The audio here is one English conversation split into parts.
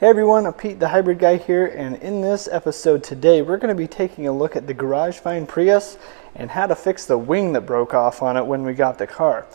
Hey everyone, I'm Pete the Hybrid Guy here, and in this episode today we're going to be taking a look at the Garage Find Prius and how to fix the wing that broke off on it when we got the car.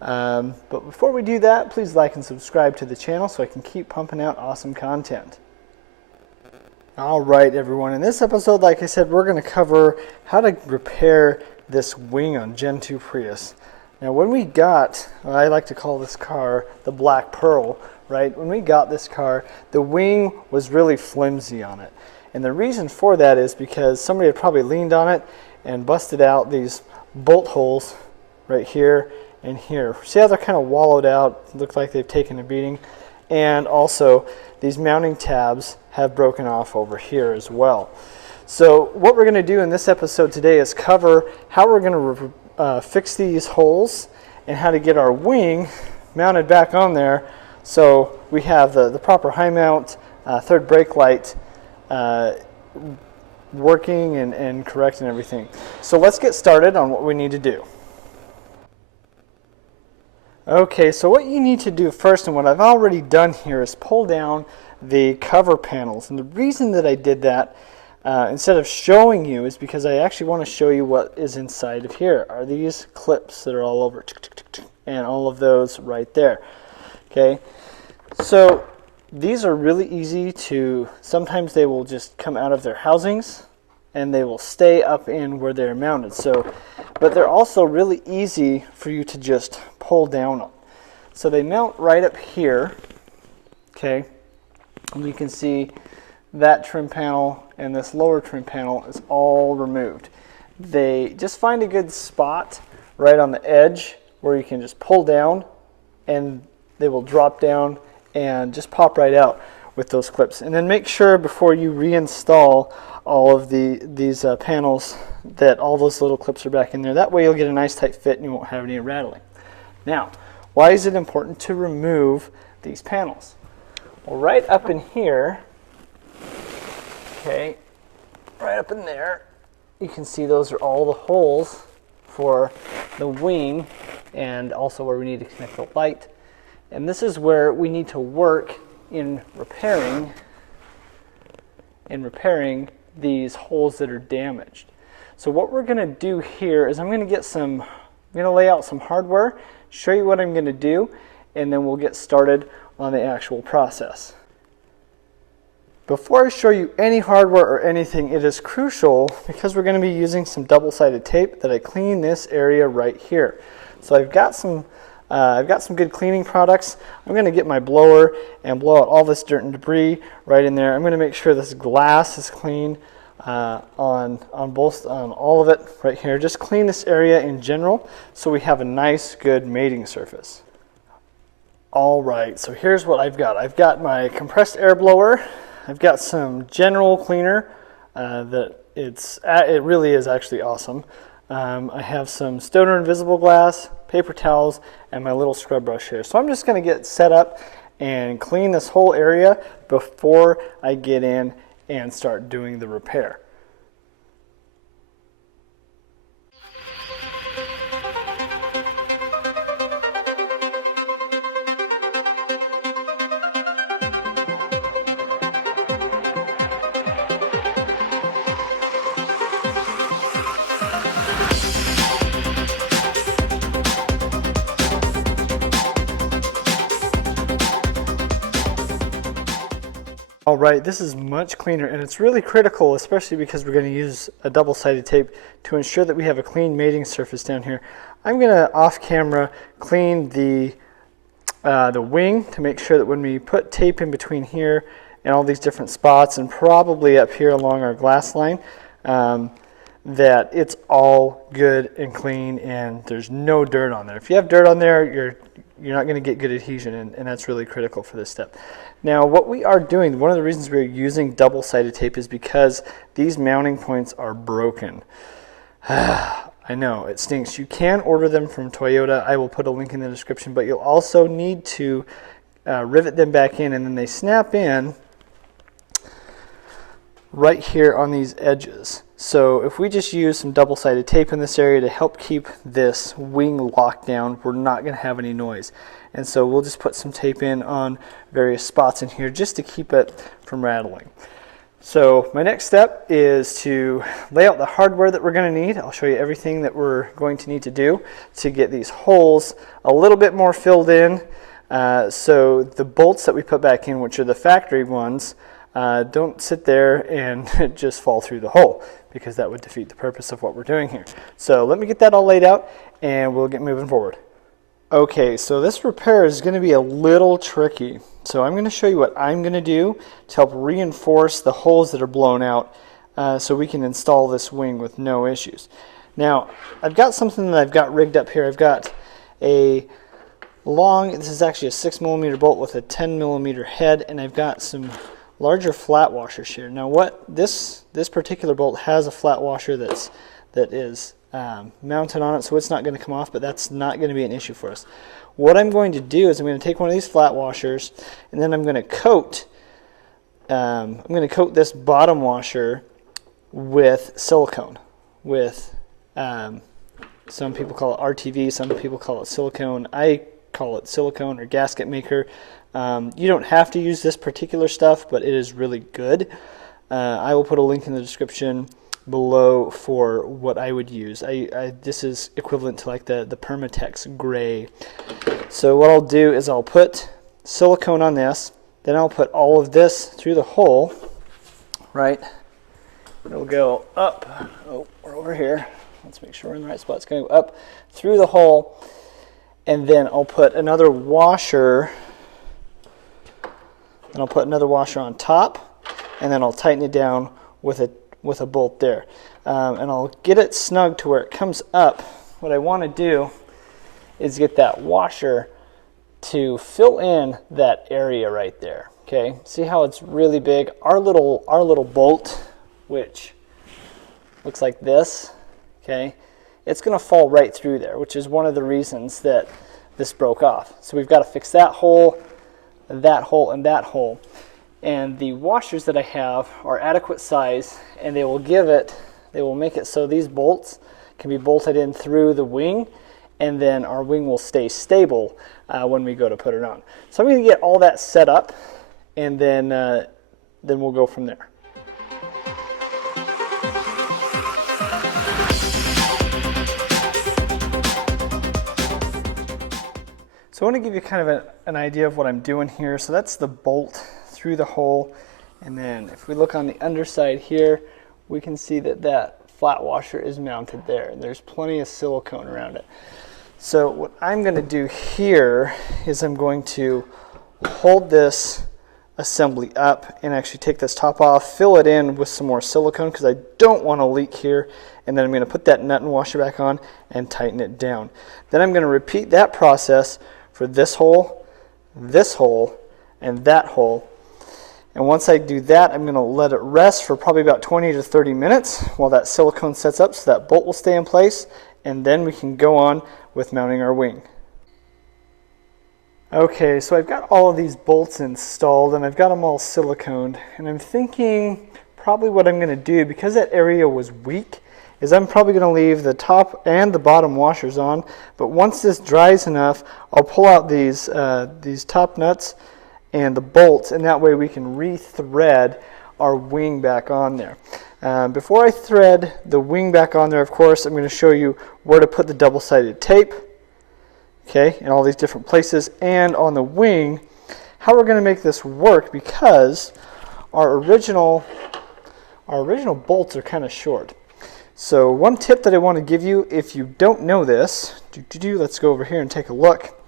But before we do that, please like and subscribe to the channel so I can keep pumping out awesome content. Alright everyone, in this episode, like I said, we're going to cover how to repair this wing on Gen 2 Prius. Now when we got, I like to call this car the Black Pearl, right? When we got this car, the wing was really flimsy on it. And the reason for that is because somebody had probably leaned on it and busted out these bolt holes right here and here. See how they're kind of wallowed out, look like they've taken a beating. And also these mounting tabs have broken off over here as well. So what we're going to do in this episode today is cover how we're going to fix these holes and how to get our wing mounted back on there so we have the proper high mount, third brake light working and correct and everything. So let's get started on what we need to do. Okay, so what you need to do first, and what I've already done here, is pull down the cover panels. And the reason that I did that instead of showing you is because I actually want to show you what is inside of here. Are these clips that are all over, and all of those right there. Okay, so these are really easy to, sometimes they will just come out of their housings and they will stay up in where they're mounted. So, but they're also really easy for you to just pull down on. So they mount right up here, okay, and you can see that trim panel and this lower trim panel is all removed. They just find a good spot right on the edge where you can just pull down and they will drop down and just pop right out with those clips. And then make sure before you reinstall all of these panels that all those little clips are back in there. That way you'll get a nice tight fit and you won't have any rattling. Now, why is it important to remove these panels? Well, right up in here, okay, right up in there, you can see those are all the holes for the wing and also where we need to connect the light. And this is where we need to work in repairing these holes that are damaged. So what we're going to do here is I'm going to lay out some hardware, show you what I'm going to do, and then we'll get started on the actual process. Before I show you any hardware or anything, it is crucial, because we're going to be using some double-sided tape, that I clean this area right here. So I've got some good cleaning products. I'm going to get my blower and blow out all this dirt and debris right in there. I'm going to make sure this glass is clean on all of it right here. Just clean this area in general so we have a nice, good mating surface. All right, so here's what I've got. I've got my compressed air blower. I've got some general cleaner it really is actually awesome. I have some Stoner Invisible Glass, paper towels, and my little scrub brush here. So I'm just going to get set up and clean this whole area before I get in and start doing the repair. Alright, this is much cleaner, and it's really critical, especially because we're going to use a double-sided tape to ensure that we have a clean mating surface down here. I'm going to off-camera clean the wing to make sure that when we put tape in between here and all these different spots, and probably up here along our glass line, that it's all good and clean and there's no dirt on there. If you have dirt on there, you're not going to get good adhesion, and that's really critical for this step. Now what we are doing, one of the reasons we're using double-sided tape is because these mounting points are broken. I know, it stinks. You can order them from Toyota. I will put a link in the description, but you'll also need to rivet them back in, and then they snap in right here on these edges. So if we just use some double-sided tape in this area to help keep this wing locked down, we're not going to have any noise. and so we'll just put some tape in on various spots in here just to keep it from rattling. So my next step is to lay out the hardware that we're going to need. I'll show you everything that we're going to need to do to get these holes a little bit more filled in. So the bolts that we put back in, which are the factory ones, don't sit there and just fall through the hole, because that would defeat the purpose of what we're doing here. So let me get that all laid out and we'll get moving forward. Okay, so this repair is going to be a little tricky. So I'm going to show you what I'm going to do to help reinforce the holes that are blown out so we can install this wing with no issues. Now, I've got something that I've got rigged up here. I've got a this is actually a 6mm bolt with a 10mm head, and I've got some larger flat washers here. Now what this particular bolt has a flat washer that is mounted on it, so it's not going to come off, but that's not going to be an issue for us. What I'm going to do is I'm going to take one of these flat washers, and then I'm going to coat this bottom washer with silicone, with some people call it RTV, some people call it silicone. I call it silicone or gasket maker. You don't have to use this particular stuff, but it is really good. I will put a link in the description below for what I would use. This is equivalent to like the Permatex gray. So what I'll do is I'll put silicone on this, then I'll put all of this through the hole, right? It'll go up. Oh, we're over here. Let's make sure we're in the right spot. It's going to go up through the hole, and then I'll put another washer. Then I'll put another washer on top, and then I'll tighten it down with a bolt there. And I'll get it snug to where it comes up. What I want to do is get that washer to fill in that area right there. Okay, see how it's really big? Our little bolt, which looks like this, okay, it's going to fall right through there, which is one of the reasons that this broke off. So we've got to fix that hole, and that hole. And the washers that I have are adequate size, and they will make it so these bolts can be bolted in through the wing, and then our wing will stay stable when we go to put it on. So I'm going to get all that set up, and then we'll go from there. So I want to give you kind of an idea of what I'm doing here. So that's the bolt through the hole, and then if we look on the underside here, we can see that flat washer is mounted there, and there's plenty of silicone around it. So what I'm going to do here is I'm going to hold this assembly up and actually take this top off, fill it in with some more silicone because I don't want to leak here, and then I'm going to put that nut and washer back on and tighten it down. Then I'm going to repeat that process for this hole, and that hole. And once I do that, I'm going to let it rest for probably about 20 to 30 minutes while that silicone sets up so that bolt will stay in place, and then we can go on with mounting our wing. Okay, so I've got all of these bolts installed and I've got them all siliconed, and I'm thinking probably what I'm going to do, because that area was weak, is I'm probably going to leave the top and the bottom washers on, but once this dries enough, I'll pull out these top nuts and the bolts, and that way we can re-thread our wing back on there. Before I thread the wing back on there, of course, I'm going to show you where to put the double-sided tape, okay, in all these different places, and on the wing, how we're going to make this work, because our original bolts are kind of short. So one tip that I want to give you, if you don't know this, let's go over here and take a look,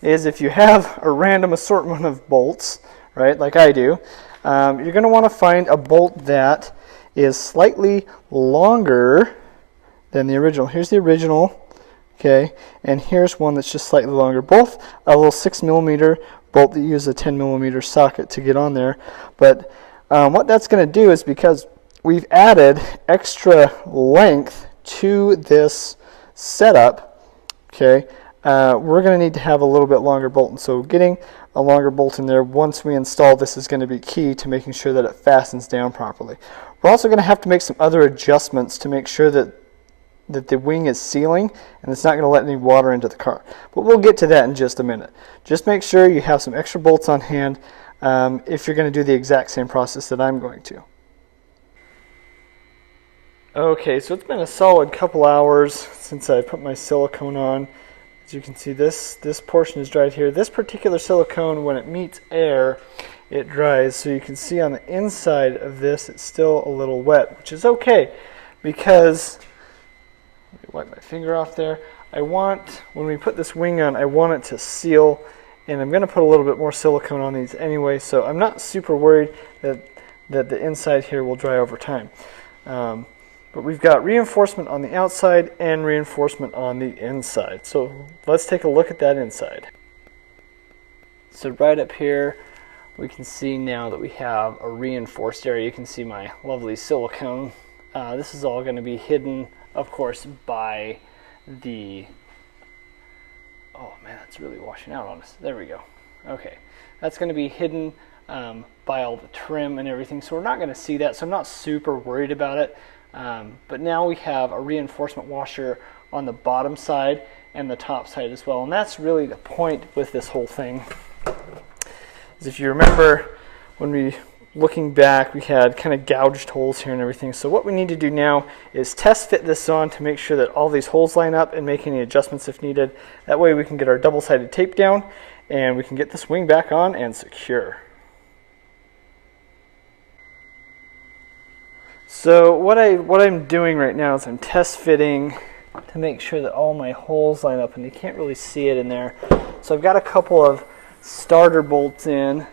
is if you have a random assortment of bolts, right, like I do, you're going to want to find a bolt that is slightly longer than the original. Here's the original, okay, and here's one that's just slightly longer. Both a little 6mm bolt that uses a 10mm socket to get on there. But what that's going to do is, because we've added extra length to this setup, okay, we're going to need to have a little bit longer bolt. And so getting a longer bolt in there once we install this is going to be key to making sure that it fastens down properly. We're also going to have to make some other adjustments to make sure that the wing is sealing, and it's not going to let any water into the car. But we'll get to that in just a minute. Just make sure you have some extra bolts on hand if you're going to do the exact same process that I'm going to. Okay, so it's been a solid couple hours since I put my silicone on. As you can see, this portion is dried here. This particular silicone, when it meets air, it dries. So you can see on the inside of this, it's still a little wet, which is okay because, let me wipe my finger off there. When we put this wing on, I want it to seal, and I'm going to put a little bit more silicone on these anyway, so I'm not super worried that the inside here will dry over time. But we've got reinforcement on the outside and reinforcement on the inside. So let's take a look at that inside. So right up here, we can see now that we have a reinforced area. You can see my lovely silicone. This is all going to be hidden, of course, by the... Oh man, that's really washing out on us. There we go. Okay, that's going to be hidden by all the trim and everything. So we're not going to see that, so I'm not super worried about it. But now we have a reinforcement washer on the bottom side and the top side as well. And that's really the point with this whole thing. Is if you remember when looking back, we had kind of gouged holes here and everything. So what we need to do now is test fit this on to make sure that all these holes line up and make any adjustments if needed. That way we can get our double-sided tape down and we can get this wing back on and secure. So what I'm doing right now is I'm test fitting to make sure that all my holes line up, and you can't really see it in there. So I've got a couple of starter bolts in,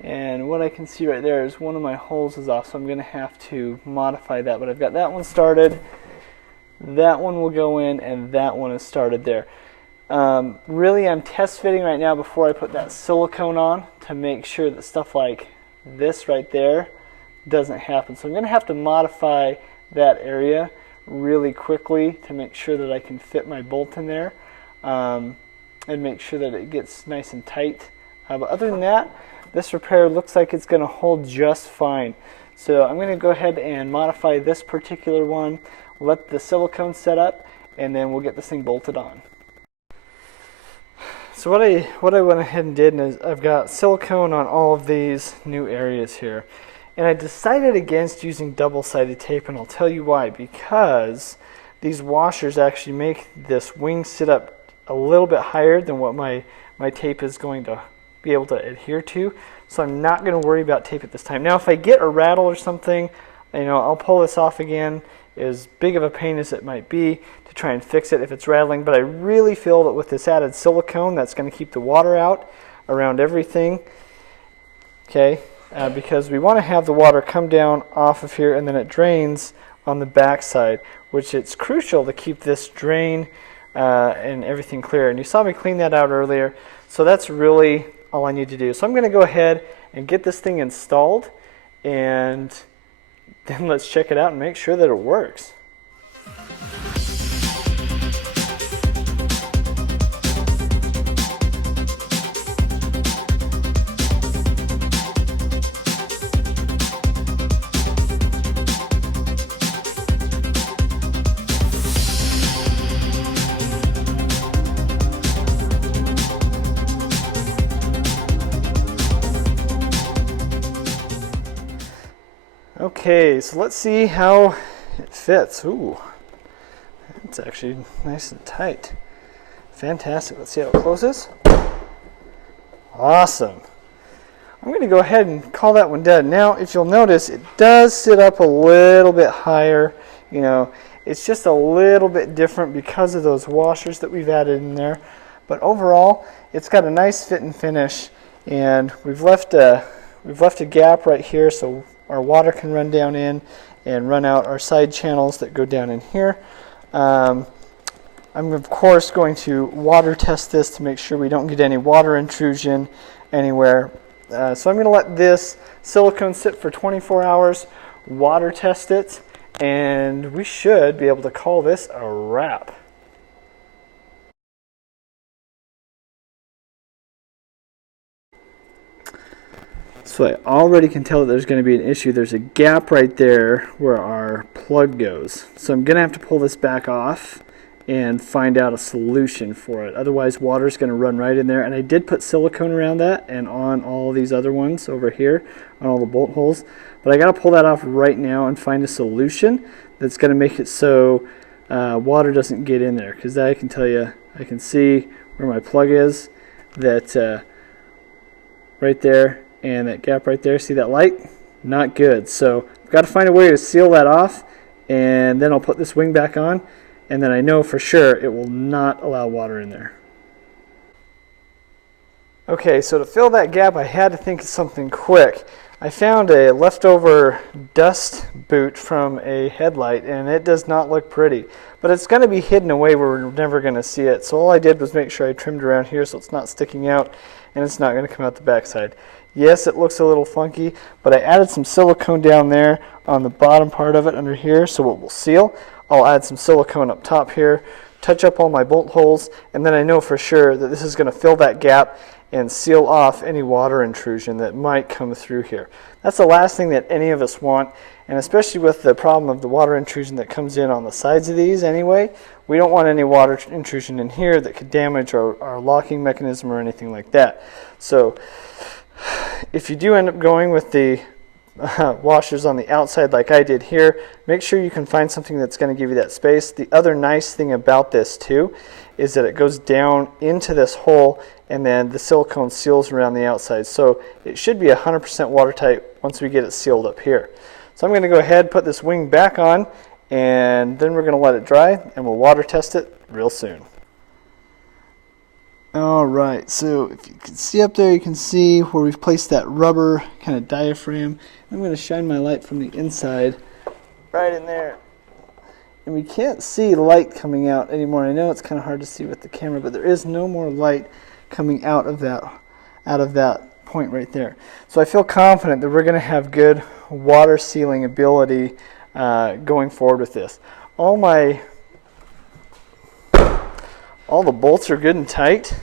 and what I can see right there is one of my holes is off, so I'm going to have to modify that. But I've got that one started, that one will go in, and that one is started there. Really, I'm test fitting right now before I put that silicone on to make sure that stuff like this right there doesn't happen. So I'm going to have to modify that area really quickly to make sure that I can fit my bolt in there and make sure that it gets nice and tight. But other than that, this repair looks like it's going to hold just fine. So I'm going to go ahead and modify this particular one, let the silicone set up, and then we'll get this thing bolted on. So what I went ahead and did is I've got silicone on all of these new areas here. And I decided against using double-sided tape, and I'll tell you why. Because these washers actually make this wing sit up a little bit higher than what my tape is going to be able to adhere to. So I'm not going to worry about tape at this time. Now if I get a rattle or something, I'll pull this off again, as big of a pain as it might be to try and fix it if it's rattling. But I really feel that with this added silicone, that's going to keep the water out around everything. Okay. Because we want to have the water come down off of here and then it drains on the back side, which it's crucial to keep this drain and everything clear. And you saw me clean that out earlier, so that's really all I need to do. So I'm going to go ahead and get this thing installed, and then let's check it out and make sure that it works. Okay, so let's see how it fits. Ooh, it's actually nice and tight. Fantastic. Let's see how it closes. Awesome. I'm going to go ahead and call that one done. Now, if you'll notice, it does sit up a little bit higher. It's just a little bit different because of those washers that we've added in there. But overall, it's got a nice fit and finish, and we've left a gap right here so our water can run down in and run out our side channels that go down in here. I'm of course going to water test this to make sure we don't get any water intrusion anywhere. So I'm going to let this silicone sit for 24 hours, water test it, and we should be able to call this a wrap. So I already can tell that there's going to be an issue. There's a gap right there where our plug goes. So I'm going to have to pull this back off and find out a solution for it. Otherwise, water's going to run right in there. And I did put silicone around that and on all these other ones over here on all the bolt holes. But I got to pull that off right now and find a solution that's going to make it so water doesn't get in there. Because I can tell you, I can see where my plug is, that right there, and that gap right there. See that light? Not good. So I've got to find a way to seal that off, and then I'll put this wing back on, and then I know for sure it will not allow water in there. Okay, so to fill that gap, I had to think of something quick. I found a leftover dust boot from a headlight, and it does not look pretty. But it's going to be hidden away where we're never going to see it. So all I did was make sure I trimmed around here so it's not sticking out, and it's not going to come out the backside. Yes, it looks a little funky, but I added some silicone down there on the bottom part of it under here so it will seal. I'll add some silicone up top here, touch up all my bolt holes, and then I know for sure that this is going to fill that gap and seal off any water intrusion that might come through here. That's the last thing that any of us want, and especially with the problem of the water intrusion that comes in on the sides of these anyway, we don't want any water intrusion in here that could damage our locking mechanism or anything like that. So if you do end up going with the washers on the outside like I did here, make sure you can find something that's going to give you that space. The other nice thing about this too is that it goes down into this hole, and then the silicone seals around the outside. So it should be 100% watertight once we get it sealed up here. So I'm going to go ahead, put this wing back on, and then we're going to let it dry, and we'll water test it real soon. Alright, so if you can see up there, you can see where we've placed that rubber kind of diaphragm. I'm going to shine my light from the inside right in there. And we can't see light coming out anymore. I know it's kind of hard to see with the camera, but there is no more light coming out of that point right there. So I feel confident that we're going to have good water sealing ability going forward with this. All the bolts are good and tight.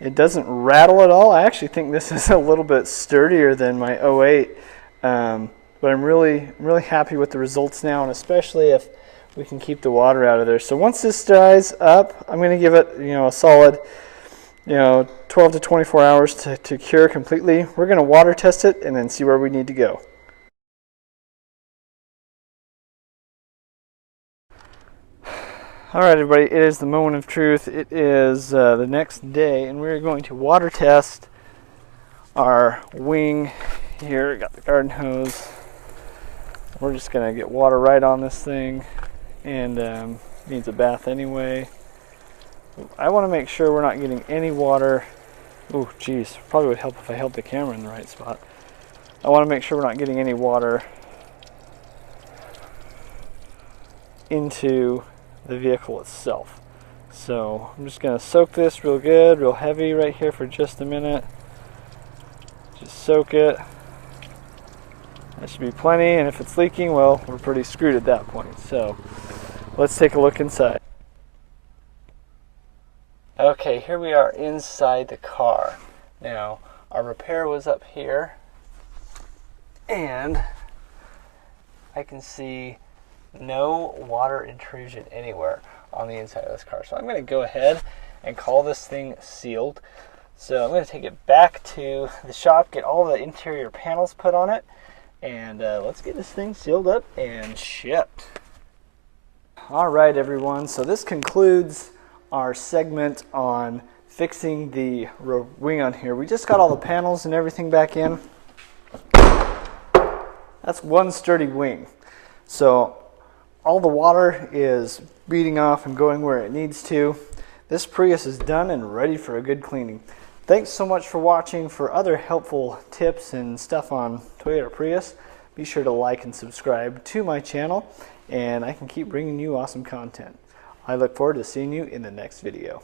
It doesn't rattle at all. I actually think this is a little bit sturdier than my 08, but I'm really happy with the results now, and especially if we can keep the water out of there. So once this dries up, I'm going to give it a solid 12 to 24 hours to cure completely. We're going to water test it and then see where we need to go. Alright everybody, it is the moment of truth. It is the next day, and we're going to water test our wing here. Got the garden hose. We're just going to get water right on this thing, and needs a bath anyway. I want to make sure we're not getting any water. Oh geez, probably would help if I held the camera in the right spot. I want to make sure we're not getting any water into the vehicle itself. So I'm just going to soak this real good, real heavy right here for just a minute. Just soak it. That should be plenty, and if it's leaking, well, we're pretty screwed at that point. So let's take a look inside. Okay, here we are inside the car. Now, our repair was up here, and I can see no water intrusion anywhere on the inside of this car. So I'm going to go ahead and call this thing sealed. So I'm going to take it back to the shop, get all the interior panels put on it, and let's get this thing sealed up and shipped. Alright everyone, so this concludes our segment on fixing the wing on here. We just got all the panels and everything back in. That's one sturdy wing. So all the water is beating off and going where it needs to. This Prius is done and ready for a good cleaning. Thanks so much for watching. For other helpful tips and stuff on Toyota Prius, be sure to like and subscribe to my channel, and I can keep bringing you awesome content. I look forward to seeing you in the next video.